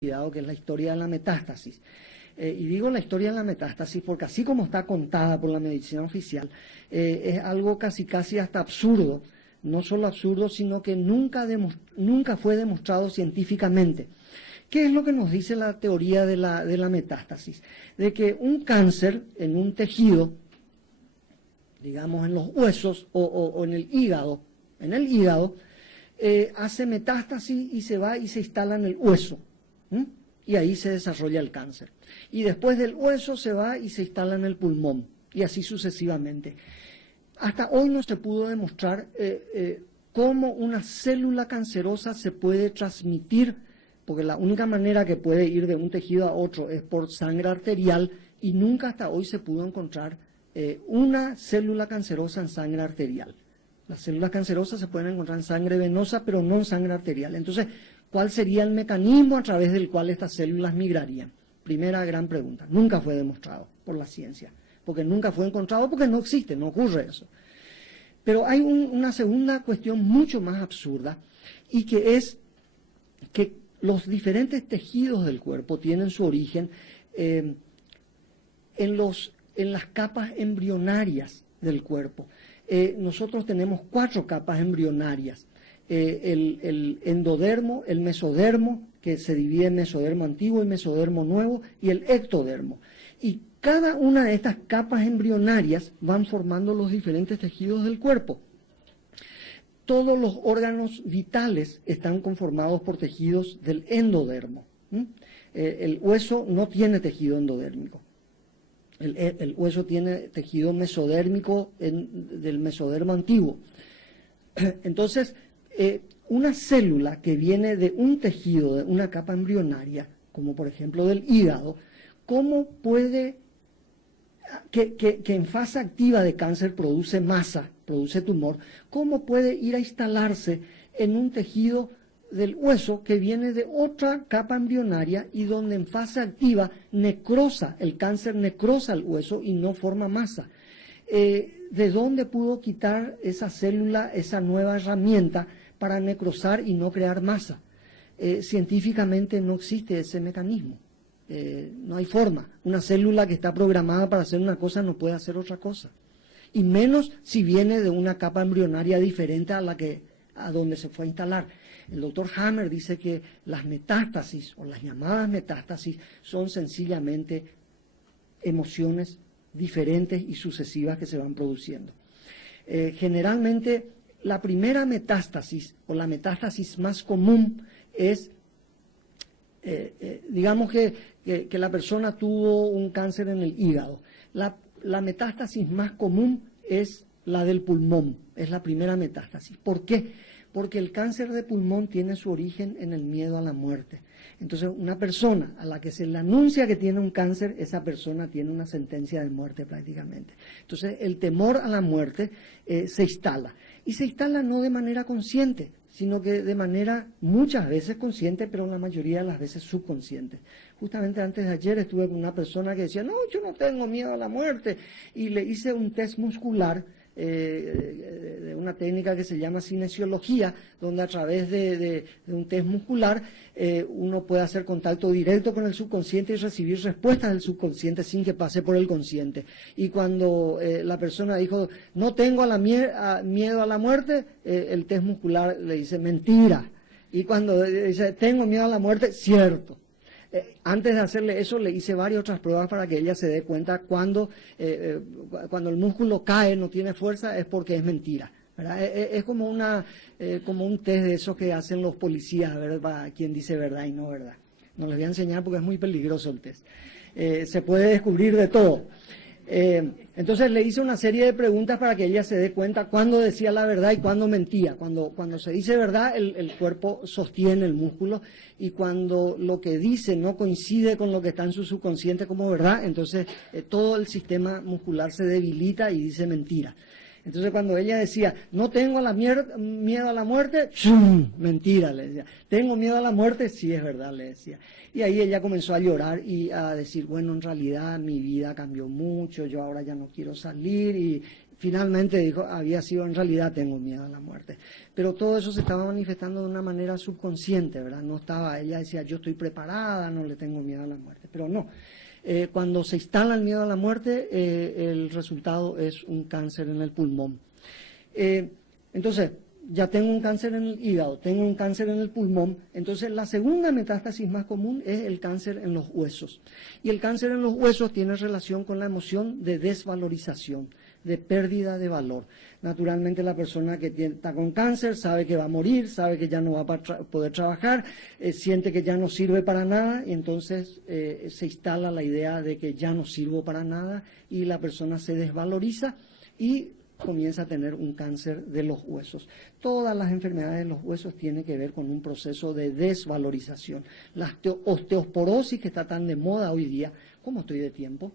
cuidado, que es la historia de la metástasis. Y digo la historia de la metástasis porque así como está contada por la medicina oficial, es algo casi hasta absurdo, no solo absurdo, sino que nunca fue demostrado científicamente. ¿Qué es lo que nos dice la teoría de la metástasis? De que un cáncer en un tejido, digamos en los huesos o en el hígado, hace metástasis y se va y se instala en el hueso. Y ahí se desarrolla el cáncer. Y después del hueso se va y se instala en el pulmón, y así sucesivamente. Hasta hoy no se pudo demostrar cómo una célula cancerosa se puede transmitir, porque la única manera que puede ir de un tejido a otro es por sangre arterial, y nunca hasta hoy se pudo encontrar una célula cancerosa en sangre arterial. Las células cancerosas se pueden encontrar en sangre venosa, pero no en sangre arterial. Entonces, ¿cuál sería el mecanismo a través del cual estas células migrarían? Primera gran pregunta. Nunca fue demostrado por la ciencia, porque nunca fue encontrado, porque no existe, no ocurre eso. Pero hay una segunda cuestión mucho más absurda, y que es que los diferentes tejidos del cuerpo tienen su origen en las capas embrionarias del cuerpo. Nosotros tenemos 4 capas embrionarias. El endodermo, el mesodermo, que se divide en mesodermo antiguo y mesodermo nuevo, y el ectodermo. Y cada una de estas capas embrionarias van formando los diferentes tejidos del cuerpo. Todos los órganos vitales están conformados por tejidos del endodermo. El hueso no tiene tejido endodérmico. El hueso tiene tejido mesodérmico del mesodermo antiguo. Entonces, una célula que viene de un tejido, de una capa embrionaria, como por ejemplo del hígado, ¿cómo puede, que en fase activa de cáncer produce masa, produce tumor, cómo puede ir a instalarse en un tejido del hueso que viene de otra capa embrionaria y donde en fase activa necrosa, el cáncer necrosa el hueso y no forma masa? ¿De dónde pudo quitar esa célula esa nueva herramienta para necrosar y no crear masa? Científicamente no existe ese mecanismo. No hay forma. Una célula que está programada para hacer una cosa no puede hacer otra cosa. Y menos si viene de una capa embrionaria diferente a donde se fue a instalar. El doctor Hammer dice que las metástasis, o las llamadas metástasis, son sencillamente emociones diferentes y sucesivas que se van produciendo. Generalmente, la primera metástasis, o la metástasis más común, es, digamos que la persona tuvo un cáncer en el hígado. La metástasis más común es la del pulmón, es la primera metástasis. ¿Por qué? Porque el cáncer de pulmón tiene su origen en el miedo a la muerte. Entonces, una persona a la que se le anuncia que tiene un cáncer, esa persona tiene una sentencia de muerte prácticamente. Entonces, el temor a la muerte se instala. Y se instala no de manera consciente, sino que de manera muchas veces consciente, pero la mayoría de las veces subconsciente. Justamente antes de ayer estuve con una persona que decía, no, yo no tengo miedo a la muerte, y le hice un test muscular de una técnica que se llama cinesiología, donde a través de un test muscular uno puede hacer contacto directo con el subconsciente y recibir respuestas del subconsciente sin que pase por el consciente. Y cuando la persona dijo, no tengo miedo a la muerte, el test muscular le dice, mentira. Y cuando dice, tengo miedo a la muerte, cierto. Antes de hacerle eso, le hice varias otras pruebas para que ella se dé cuenta cuando el músculo cae, no tiene fuerza, es porque es mentira, ¿verdad? Es como un test de esos que hacen los policías, ¿verdad? Para quien dice verdad y no verdad. No les voy a enseñar porque es muy peligroso el test. Se puede descubrir de todo. Entonces le hice una serie de preguntas para que ella se dé cuenta cuándo decía la verdad y cuándo mentía. Cuando se dice verdad, el cuerpo sostiene el músculo, y cuando lo que dice no coincide con lo que está en su subconsciente como verdad, entonces todo el sistema muscular se debilita y dice mentira. Entonces cuando ella decía, no tengo miedo a la muerte, ¡shum! Mentira, le decía. Tengo miedo a la muerte, sí es verdad, le decía. Y ahí ella comenzó a llorar y a decir, bueno, en realidad mi vida cambió mucho, yo ahora ya no quiero salir, y finalmente dijo, había sido, en realidad tengo miedo a la muerte. Pero todo eso se estaba manifestando de una manera subconsciente, ¿verdad? No estaba, ella decía, yo estoy preparada, no le tengo miedo a la muerte, pero no. Cuando se instala el miedo a la muerte, el resultado es un cáncer en el pulmón. Entonces, ya tengo un cáncer en el hígado, tengo un cáncer en el pulmón, entonces la segunda metástasis más común es el cáncer en los huesos. Y el cáncer en los huesos tiene relación con la emoción de desvalorización, de pérdida de valor. Naturalmente la persona que está con cáncer sabe que va a morir, sabe que ya no va a poder trabajar, siente que ya no sirve para nada y entonces se instala la idea de que ya no sirvo para nada y la persona se desvaloriza y comienza a tener un cáncer de los huesos. Todas las enfermedades de los huesos tienen que ver con un proceso de desvalorización. La osteoporosis, que está tan de moda hoy día, ¿cómo estoy de tiempo?